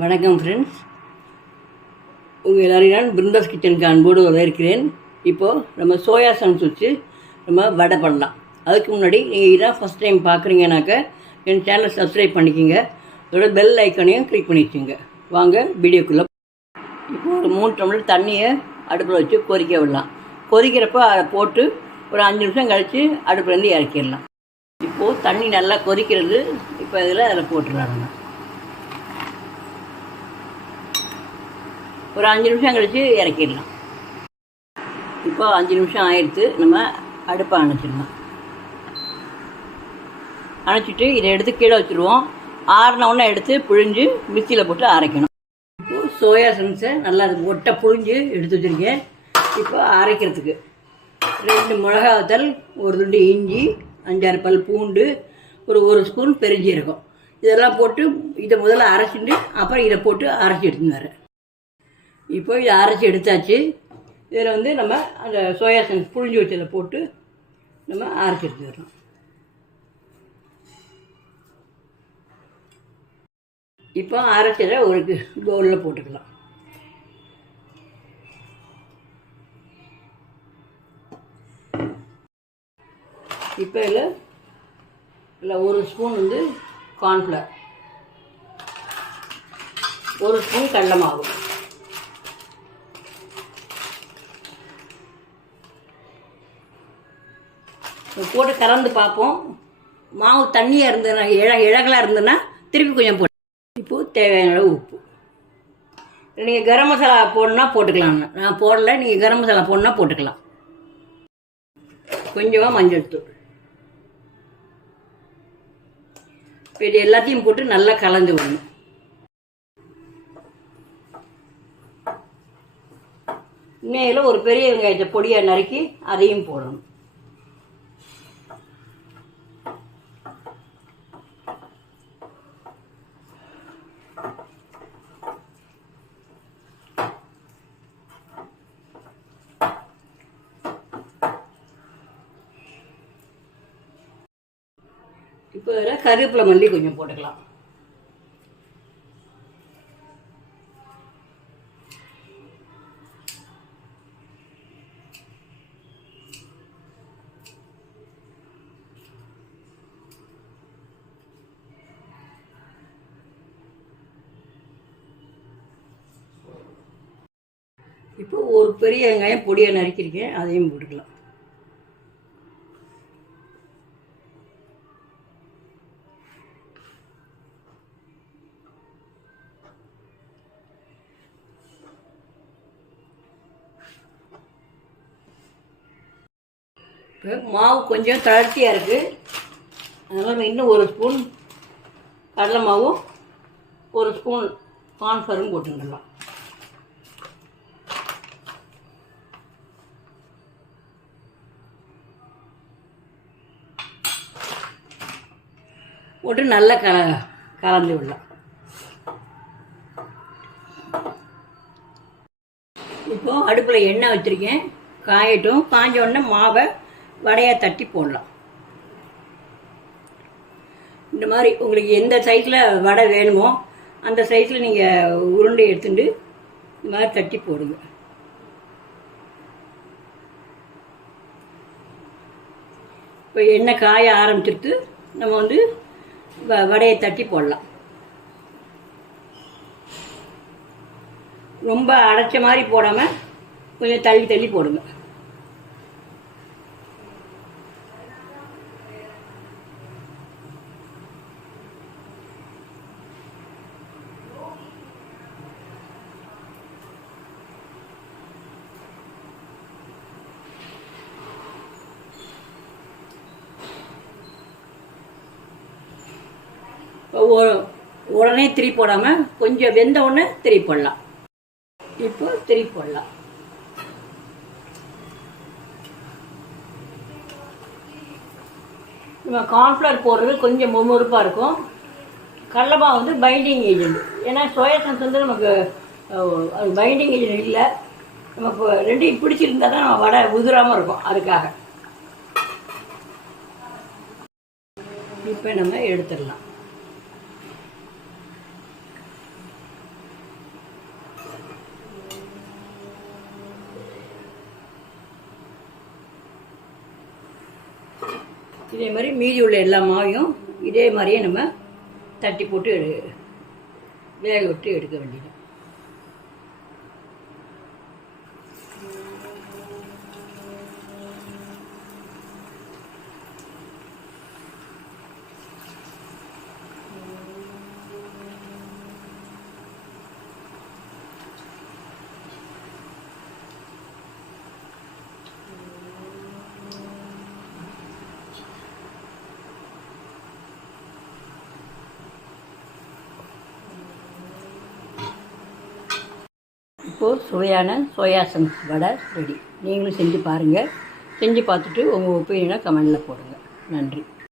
வணக்கம் ஃப்ரெண்ட்ஸ், உங்கள் எல்லோரையும் நான் பிருந்தாஸ் கிச்சனுக்கு அன்போடு வரவேற்கிறேன். இப்போது நம்ம சோயா சங்ஸ் வச்சு நம்ம வடை பண்ணலாம். அதுக்கு முன்னாடி நீங்கள் இதான் ஃபஸ்ட் டைம் பார்க்குறீங்கனாக்க என் சேனலை சப்ஸ்கிரைப் பண்ணிக்கோங்க. அதோட பெல் ஐக்கானையும் கிளிக் பண்ணி வச்சுங்க. வாங்க வீடியோக்குள்ளே. இப்போ ஒரு 3 டம்ளர் தண்ணியை அடுப்பில் வச்சு கொதிக்க விடலாம். கொதிக்கிறப்போ அதை போட்டு ஒரு 5 நிமிஷம் கழித்து அடுப்புலேருந்து இறக்கிடலாம். இப்போது தண்ணி நல்லா கொதிக்கிறது. இப்போ அதில் போட்டுடலாம். ஒரு 5 நிமிஷம் கழித்து இறக்கிடலாம். இப்போ 5 நிமிஷம் ஆயிடுத்து. நம்ம அடுப்பை அணைச்சிடலாம். அணைச்சிட்டு இதை எடுத்து கீழே வச்சுருவோம். ஆறினவுடனே எடுத்து புழிஞ்சு மிக்சியில் போட்டு அரைக்கணும். இப்போது சோயா சங்ஸை நல்லா ஒட்டை புழிஞ்சு எடுத்து வச்சுருக்கேன். இப்போ அரைக்கிறதுக்கு 2 மிளகா வத்தல், ஒரு துண்டு இஞ்சி, 5-6 பல் பூண்டு, ஒரு ஸ்பூன் பெருஞ்சீரகம், இதெல்லாம் போட்டு இதை முதல்ல அரைச்சிட்டு அப்புறம் இதை போட்டு அரைச்சி எடுத்துன்னு வரேன். இப்போ இதை அரைச்சி எடுத்தாச்சு. இதில் நம்ம அந்த சோயா சங்ஸ் புழிஞ்சு வச்சதில் போட்டு நம்ம அரைச்சி எடுத்துக்கிறோம். இப்போ அரைச்சதை ஒரு பவுலில் போட்டுக்கலாம். இப்போ இதில் ஒரு ஸ்பூன் கார்ன்ஃப்ளவர், ஒரு ஸ்பூன் கடலை மாவு, போட்டு கலந்து பார்ப்போம். மாவு தண்ணியாக இருந்ததுன்னா இழகலாக இருந்ததுன்னா திருப்பி கொஞ்சம் போட்டு. இப்போது தேவையான அளவு உப்பு. நீங்கள் கரம் மசாலா போடணுன்னா போட்டுக்கலாம். நான் போடலை, நீங்கள் கரம் மசாலா போடணுன்னா போட்டுக்கலாம். கொஞ்சமாக மஞ்சள் தூள். இப்போ இது எல்லாத்தையும் போட்டு நல்லா கலந்து விடணும். இன்னையில் ஒரு பெரிய வெங்காயத்தை பொடியை நறுக்கி அதையும் போடணும். இப்போ இதில் கருவேப்பிலை மல்லி கொஞ்சம் போட்டுக்கலாம். இப்போ ஒரு பெரிய வெங்காயம் பொடியை நறுக்கியிருக்கேன், அதையும் போட்டுக்கலாம். இப்போ மாவு கொஞ்சம் தளர்த்தியாக இருக்குது. அதனால் இன்னும் ஒரு ஸ்பூன் கடலை மாவும் ஒரு ஸ்பூன் கார்ன்ஃப்ளவரும் போட்டுக்கலாம். போட்டு நல்லா கலந்து விடலாம். இப்போது அடுப்பில் எண்ணெய் வச்சுருக்கேன், காயட்டும். காஞ்ச உடனே மாவை வடையாக தட்டி போடலாம். இந்த மாதிரி உங்களுக்கு எந்த சைஸில் வடை வேணுமோ அந்த சைஸில் நீங்கள் உருண்டை எடுத்துட்டு இந்த மாதிரி தட்டி போடுங்க. இப்போ எண்ணெய் காய ஆரம்பிச்சிட்டு நம்ம வடையை தட்டி போடலாம். ரொம்ப அடைச்ச மாதிரி போடாமல் கொஞ்சம் தள்ளி தள்ளி போடுங்க. உடனே திரி போடாமல் கொஞ்சம் வெந்த உடனே திரி போடலாம். இப்போ திரி போடலாம். நம்ம கார்ன்ஃப்ளவர் போடுறது கொஞ்சம் மொறுமொறுப்பாக இருக்கும். கடலை மாவு பைண்டிங் ஏஜென்ட். ஏன்னா சோயா சங்ஸ் நமக்கு பைண்டிங் ஏஜென்ட் இல்லை. நமக்கு ரெண்டையும் பிடிச்சிருந்தா தான் நம்ம வடை உதிராமல் இருக்கும். அதுக்காக இப்போ நம்ம எடுத்துடலாம். இதே மாதிரி மீதி உள்ள எல்லா மாவையும் இதே மாதிரியே நம்ம தட்டி போட்டு வேக விட்டு எடுக்க வேண்டியது. இப்போது சுவையான சோயா சங்க்ஸ் வடை ரெடி. நீங்களும் செஞ்சு பாருங்கள். செஞ்சு பார்த்துட்டு உங்கள் ஒப்பீனியனை கமெண்டில் போடுங்க. நன்றி.